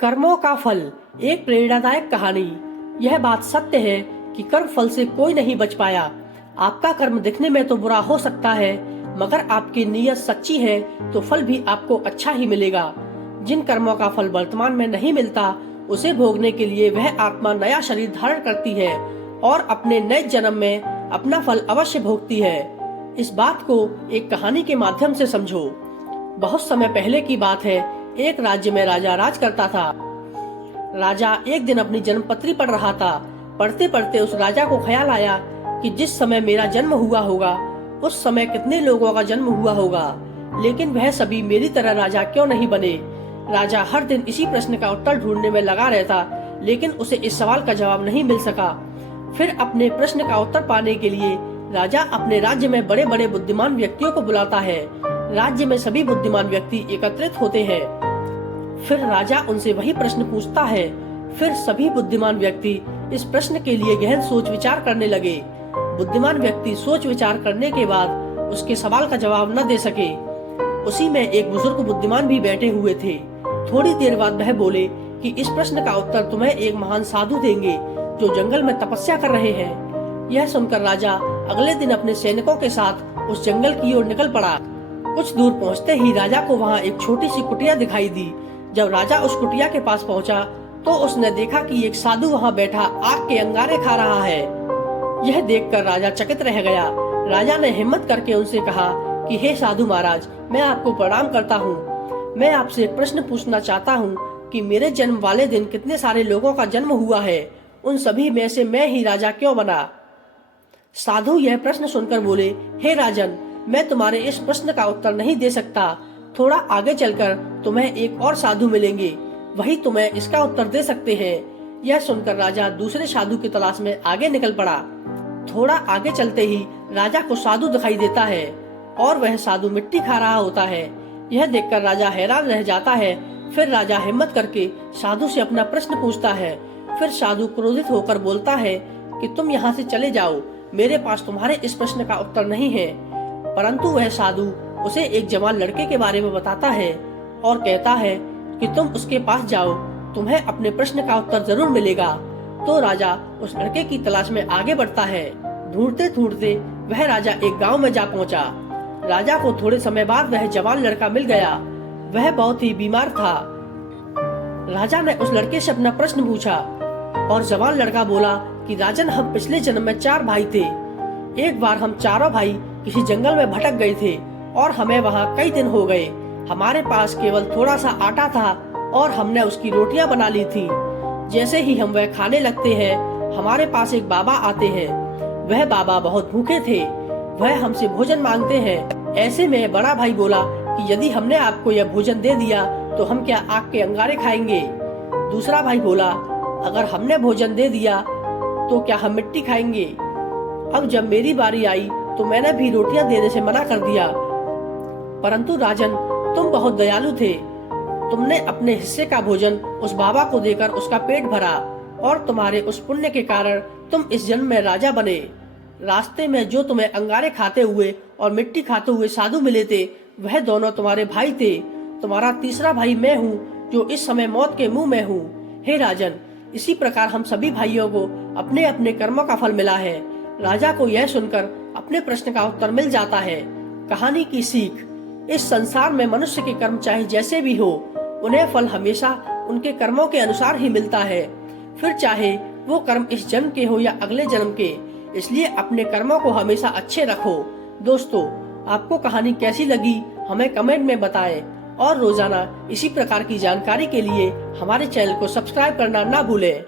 कर्मों का फल। एक प्रेरणादायक कहानी। यह बात सत्य है कि कर्म फल से कोई नहीं बच पाया। आपका कर्म दिखने में तो बुरा हो सकता है, मगर आपकी नीयत सच्ची है तो फल भी आपको अच्छा ही मिलेगा। जिन कर्मों का फल वर्तमान में नहीं मिलता, उसे भोगने के लिए वह आत्मा नया शरीर धारण करती है और अपने नए जन्म में अपना फल अवश्य भोगती है। इस बात को एक कहानी के माध्यम से समझो। बहुत समय पहले की बात है। एक राज्य में राजा राज करता था। राजा एक दिन अपनी जन्मपत्री पढ़ रहा था। पढ़ते पढ़ते उस राजा को ख्याल आया कि जिस समय मेरा जन्म हुआ होगा, उस समय कितने लोगों का जन्म हुआ होगा, लेकिन वह सभी मेरी तरह राजा क्यों नहीं बने। राजा हर दिन इसी प्रश्न का उत्तर ढूंढने में लगा रहता, लेकिन उसे इस सवाल का जवाब नहीं मिल सका। फिर अपने प्रश्न का उत्तर पाने के लिए राजा अपने राज्य में बड़े बड़े बुद्धिमान व्यक्तियों को बुलाता है। राज्य में सभी बुद्धिमान व्यक्ति एकत्रित होते हैं। फिर राजा उनसे वही प्रश्न पूछता है। फिर सभी बुद्धिमान व्यक्ति इस प्रश्न के लिए गहन सोच विचार करने लगे। बुद्धिमान व्यक्ति सोच विचार करने के बाद उसके सवाल का जवाब न दे सके। उसी में एक बुजुर्ग बुद्धिमान भी बैठे हुए थे। थोड़ी देर बाद वह बोले कि इस प्रश्न का उत्तर तुम्हें एक महान साधु देंगे जो जंगल में तपस्या कर रहे हैं। यह सुनकर राजा अगले दिन अपने सैनिकों के साथ उस जंगल की ओर निकल पड़ा। कुछ दूर पहुंचते ही राजा को वहां एक छोटी सी कुटिया दिखाई दी। जब राजा उस कुटिया के पास पहुंचा तो उसने देखा कि एक साधु वहां बैठा आग के अंगारे खा रहा है। यह देखकर राजा चकित रह गया। राजा ने हिम्मत करके उनसे कहा कि हे साधु महाराज, मैं आपको प्रणाम करता हूँ। मैं आपसे एक प्रश्न पूछना चाहता हूँ कि मेरे जन्म वाले दिन कितने सारे लोगों का जन्म हुआ है, उन सभी में से मैं ही राजा क्यों बना। साधु यह प्रश्न सुनकर बोले, हे राजन, मैं तुम्हारे इस प्रश्न का उत्तर नहीं दे सकता। थोड़ा आगे चलकर तुम्हें एक और साधु मिलेंगे, वही तुम्हें इसका उत्तर दे सकते हैं। यह सुनकर राजा दूसरे साधु की तलाश में आगे निकल पड़ा। थोड़ा आगे चलते ही राजा को साधु दिखाई देता है और वह साधु मिट्टी खा रहा होता है। यह देखकर राजा हैरान रह जाता है। फिर राजा हिम्मत करके साधु से अपना प्रश्न पूछता है। फिर साधु क्रोधित होकर बोलता है कि तुम यहाँ से चले जाओ, मेरे पास तुम्हारे इस प्रश्न का उत्तर नहीं है। परंतु वह साधु उसे एक जवान लड़के के बारे में बताता है और कहता है कि तुम उसके पास जाओ, तुम्हें अपने प्रश्न का उत्तर जरूर मिलेगा। तो राजा उस लड़के की तलाश में आगे बढ़ता है। ढूंढते ढूंढते वह राजा एक गांव में जा पहुंचा। राजा को थोड़े समय बाद वह जवान लड़का मिल गया। वह बहुत ही बीमार था। राजा ने उस लड़के से अपना प्रश्न पूछा और जवान लड़का बोला कि राजन, हम पिछले जन्म में 4 भाई थे। एक बार हम चारों भाई किसी जंगल में भटक गए थे और हमें वहाँ कई दिन हो गए। हमारे पास केवल थोड़ा सा आटा था और हमने उसकी रोटियां बना ली थी। जैसे ही हम वह खाने लगते हैं, हमारे पास एक बाबा आते हैं। वह बाबा बहुत भूखे थे। वह हमसे भोजन मांगते हैं। ऐसे में बड़ा भाई बोला कि यदि हमने आपको यह भोजन दे दिया तो हम क्या आग के अंगारे खाएंगे। दूसरा भाई बोला, अगर हमने भोजन दे दिया तो क्या हम मिट्टी खाएंगे। अब जब मेरी बारी आई तो मैंने भी रोटियां देने से मना कर दिया। परंतु राजन, तुम बहुत दयालु थे। तुमने अपने हिस्से का भोजन उस बाबा को देकर उसका पेट भरा और तुम्हारे उस पुण्य के कारण तुम इस जन्म में राजा बने। रास्ते में जो तुम्हें अंगारे खाते हुए और मिट्टी खाते हुए साधु मिले थे, वह दोनों तुम्हारे भाई थे। तुम्हारा तीसरा भाई मैं हूँ जो इस समय मौत के मुंह में हूँ। हे राजन, इसी प्रकार हम सभी भाइयों को अपने अपने कर्मों का फल मिला है। राजा को यह सुनकर अपने प्रश्न का उत्तर मिल जाता है। कहानी की सीख। इस संसार में मनुष्य के कर्म चाहे जैसे भी हो, उन्हें फल हमेशा उनके कर्मों के अनुसार ही मिलता है, फिर चाहे वो कर्म इस जन्म के हो या अगले जन्म के। इसलिए अपने कर्मों को हमेशा अच्छे रखो। दोस्तों, आपको कहानी कैसी लगी हमें कमेंट में बताएं और रोजाना इसी प्रकार की जानकारी के लिए हमारे चैनल को सब्सक्राइब करना ना भूलें।